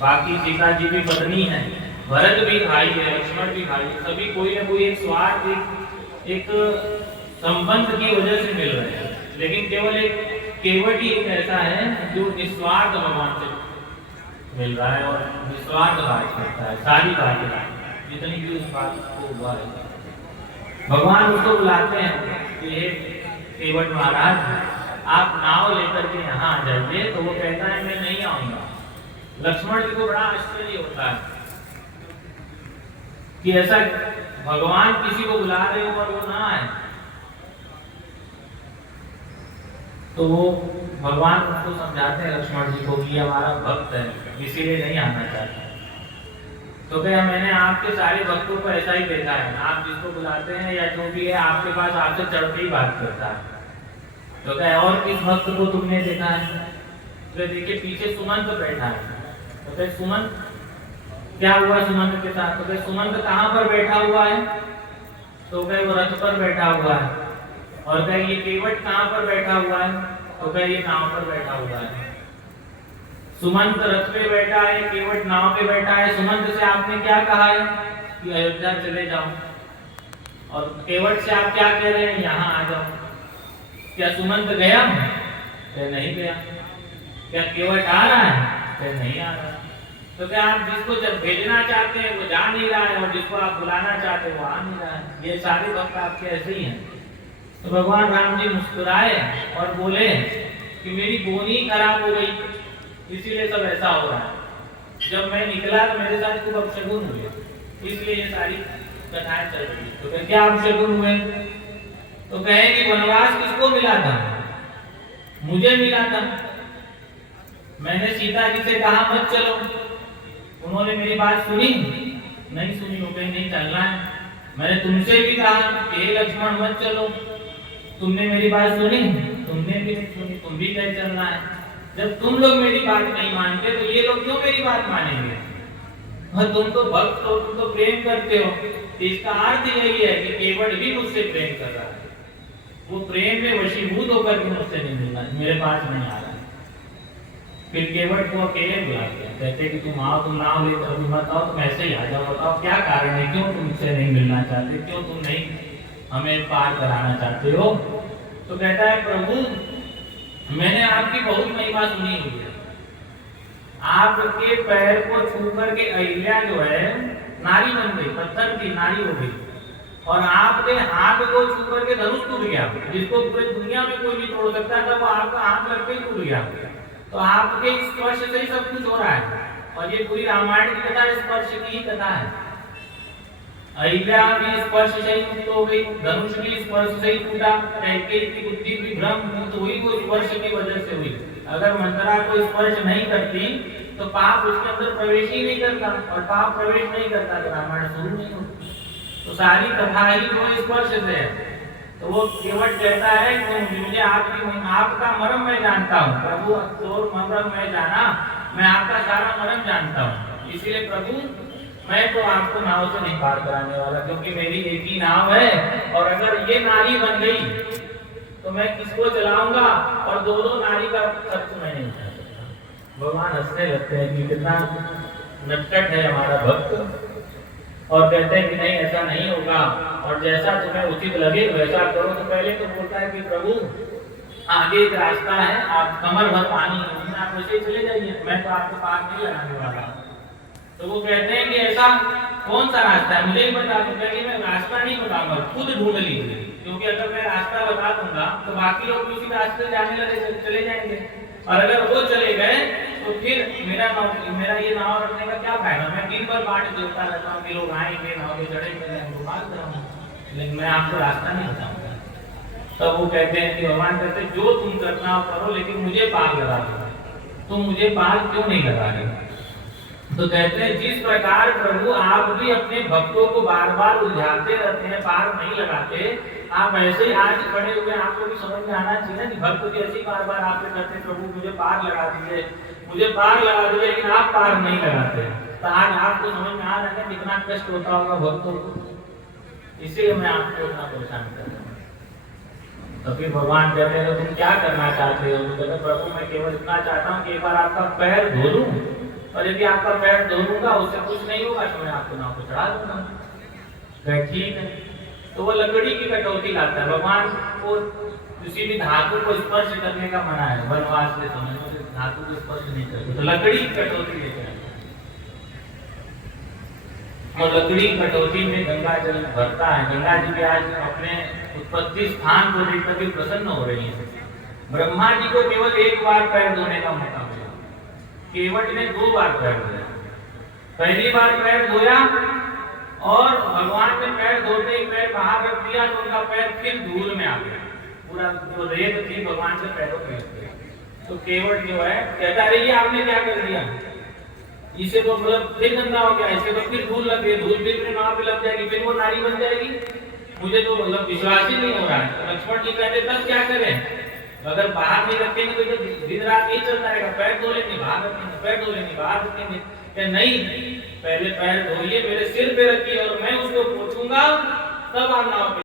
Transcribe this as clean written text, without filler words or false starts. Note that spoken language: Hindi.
बाकी सीता जी भी पत्नी है, भरत भी भाई है, लक्ष्मण भी भाई है, सभी कोई ना कोई एक स्वार्थ एक संबंध की वजह से मिल रहे हैं। लेकिन केवल एक केवट ही एक ऐसा है जो निस्वार्थ भगवान से मिल रहा है और निस्वार्थ बात करता है, सारी बातें जितनी भी उस बात को हुआ है भगवान उसको बुलाते हैं कि हे केवट महाराज, आप नाव लेकर के यहाँ आ जाइए। तो वो कहता है मैं नहीं आऊंगा। लक्ष्मण जी को बड़ा आश्चर्य होता है कि ऐसा भगवान किसी को बुला रहे हो और वो ना आए। तो वो भगवान उसको समझाते हैं लक्ष्मण जी को कि हमारा भक्त है, इसीलिए नहीं आना चाहता। तो क्या मैंने आपके सारे भक्तों को ऐसा ही देखा है, आप जिसको बुलाते हैं या जो भी है आपके पास आपसे चढ़ के ही बात करता है। तो क्या और किस भक्त को तुमने देखा है? तो देखिए पीछे सुमंत बैठा है। तो क्या सुमंत क्या हुआ सुमंत के साथ? तो क्या सुमंत कहाँ पर बैठा हुआ है? तो क्या वो रथ पर बैठा हुआ है। और क्या ये केवट कहाँ पर बैठा हुआ है? तो क्या ये नाव पर बैठा हुआ है। सुमंत रथ पे बैठा है, केवट नाव पे बैठा है। सुमंत से आपने क्या कहा है कि अयोध्या चले जाओ, और केवट से आप क्या कह रहे हैं यहाँ आ जाओ। क्या सुमंत गया? नहीं गया। क्या केवट आ रहा है? नहीं आ रहा। तो क्या आप जिसको जब भेजना चाहते हैं वो जा नहीं रहा है, और जिसको आप बुलाना चाहते हैं वो आ नहीं रहा है। ये सारे भक्त आपके ऐसे ही हैं। तो भगवान राम जी मुस्कुराए और बोले कि मेरी बोनी खराब हो गई, इसीलिए सब ऐसा हो रहा है। जब मैं निकला तो मेरे साथ खूब अपशगुन हुए, इसलिए ये सारी कथाएं चल रही। तो क्या अपशगुन हुए? तो कहे कि वनवास किसको मिला था? मुझे मिला था। मैंने सीता जी से कहा मत चलो, उन्होंने मेरी बात सुनी? नहीं सुनी। वो कहीं नहीं चलना है। मैंने तुमसे भी कहा कि हे लक्ष्मण मत चलो, तुमने मेरी बात सुनी? तुमने भी नहीं सुनी। तुम भी कहीं चलना है। जब तुम लोग मेरी बात नहीं मानते तो ये लोग क्यों मेरी बात मानेंगे? और तुम तो भक्त हो, तुम तो प्रेम करते हो। इसका अर्थ यही है कि केवट भी मुझसे प्रेम कर रहा है, वो प्रेम में वशीभूत होकर के मुझसे नहीं मिलना, मेरे पास नहीं आ रहा है। फिर केवट को अकेले बुलाते हैं, कहते कि तुम आओ, तुम नाम लेकर अभी मत आओ, तुम ऐसे ही आ जाओ, बताओ क्या कारण है, क्यों तुम मुझसे नहीं मिलना चाहते, क्यों तुम नहीं हमें पार कराना चाहते हो? तो कहता है प्रभु मैंने आपकी बहुत महिमा सुनी हुई है। आपके पैर को छू करके अहिल्या जो है नारी बन गई, पत्थर की नारी हो गई, और आपके हाथ को छू करके धनुष टूट गया, जिसको पूरी दुनिया में कोई नहीं तोड़ सकता था, वो आपका हाथ लग के टूट गया। तो आपके स्पर्श से ही सब कुछ हो रहा है, और ये पूरी रामायण की कथा स्पर्श की ही कथा है। अहिल्या भी स्पर्श से ही मुक्त हो गई, धनुष भी स्पर्श से ही टूटा, कैकेयी की बुद्धि भी भ्रम मुक्त हुई, वो स्पर्श की वजह से हुई। अगर मंत्रा को स्पर्श नहीं करती तो पाप उसके अंदर प्रवेश ही नहीं करता, और पाप प्रवेश नहीं करता तो रामायण शुरू नहीं होती। तो सारी कथा ही वो स्पर्श से है। तो वो केवट कहता है कि मुझे आपका मर्म मैं जानता हूँ प्रभु, तो मर्म मैं जाना, मैं आपका सारा मर्म जानता हूँ, इसीलिए प्रभु मैं तो आपको नाव से नहीं पार कराने वाला, क्योंकि मेरी एक ही नाव है, और अगर ये नारी बन गई तो मैं किसको चलाऊंगा, और दो नारी का खर्च मैं नहीं उठा सकता। भगवान हंसने लगते हैं कि कितना नटखट है हमारा भक्त, और कहते हैं कि नहीं ऐसा नहीं होगा, और जैसा तुम्हें उचित लगे वैसा करो। तो पहले तो बोलता है कि प्रभु आगे एक रास्ता है, आप कमर भर पानी है, आप वैसे ही चले जाइए, मैं तो आपको पार नहीं लगाने वाला। तो वो कहते हैं कि ऐसा कौन सा रास्ता है, मुझे ही बता दो। कहेंगे मैं रास्ता नहीं बताऊंगा, खुद ढूंढ लीजिए, क्योंकि अगर मैं रास्ता बता दूंगा तो बाकी लोग भी उसी रास्ते जाने लगे चले जाएंगे, और अगर वो चले गए तो फिर मेरा ये नाव रखने का क्या फायदा? मैं दिन भर बाट जोता रहता हूँ कि लोग आएंगे, नाव पे चढ़ेंगे, उनको बात कराऊंगा, लेकिन मैं आपको रास्ता नहीं बताऊंगा। तब वो कहते हैं कि भगवान कहते हैं जो तुम करना करो, लेकिन मुझे पार लगा दो। तुम मुझे पार क्यों नहीं लगा रहे? तो कहते हैं जिस प्रकार प्रभु आप भी अपने भक्तों को बार बार उलझाते रहते हैं, पार नहीं लगाते, आप ऐसे ही आज खड़े हुए आपको भी समझ में आना चाहिए कि भक्त भी ऐसे ही बार बार आपसे कहते हैं प्रभु मुझे पार लगा दीजिए, मुझे पार लगा दीजिए, लेकिन आप पार नहीं लगाते। तो आज आपको समझ में आ रहा है कितना कष्ट होता होगा भक्तों को, इसीलिए मैं आपको इतना परेशान कर रहा हूँ। तो फिर भगवान कहते हैं तुम क्या करना चाहते हो? तो कहते प्रभु मैं केवल इतना चाहता हूँ कि एक बार आपका पैर धो लूं, और यदि आपका पैर धोऊंगा उससे कुछ नहीं होगा तो मैं आपको नाव पर चढ़ा दूंगा। कहे ठीक है। तो वो लकड़ी की कटौती लाता है। भगवान को किसी भी धातु को स्पर्श करने का मना है, वनवास के समय में धातु को स्पर्श नहीं करते, तो लकड़ी की कटौती लेते हैं और लकड़ी की कटौती में गंगा जल भरता है। गंगा जी भी आज अपने उत्पत्ति स्थान को देखकर भी प्रसन्न हो रही है। ब्रह्मा जी को केवल एक बार पैर धोने का मौका मिला, केवट ने 2 बार पैर धोया। पहली बार पैर धोया और भगवान ने पैर धोते ही पैर बाहर रख दिया तो उनका पैर फिर धूल में आ गया, पूरा जो रेत थी भगवान के पैरों पे लग गई। तो केवट जो है कहता है ये आपने क्या कर दिया, इसे तो मतलब फिर गंदा हो गया, इसे तो फिर धूल लग गई, धूल फिर नाव पे लग जाएगी, फिर वो नारी बन जाएगी, मुझे तो मतलब विश्वास ही नहीं हो रहा है। तो लक्ष्मण जी कहते तब क्या करें, अगर बाहर नहीं रखेंगे तो दिन रात नहीं चलता रहेगा, पैर धो लेंगे बाहर रखेंगे, पैर धो लेंगे बाहर रखेंगे। क्या नहीं, पहले पैर धोइए, मेरे सिर पे रखिए और मैं उसको पोंछूंगा तब आप नाव पे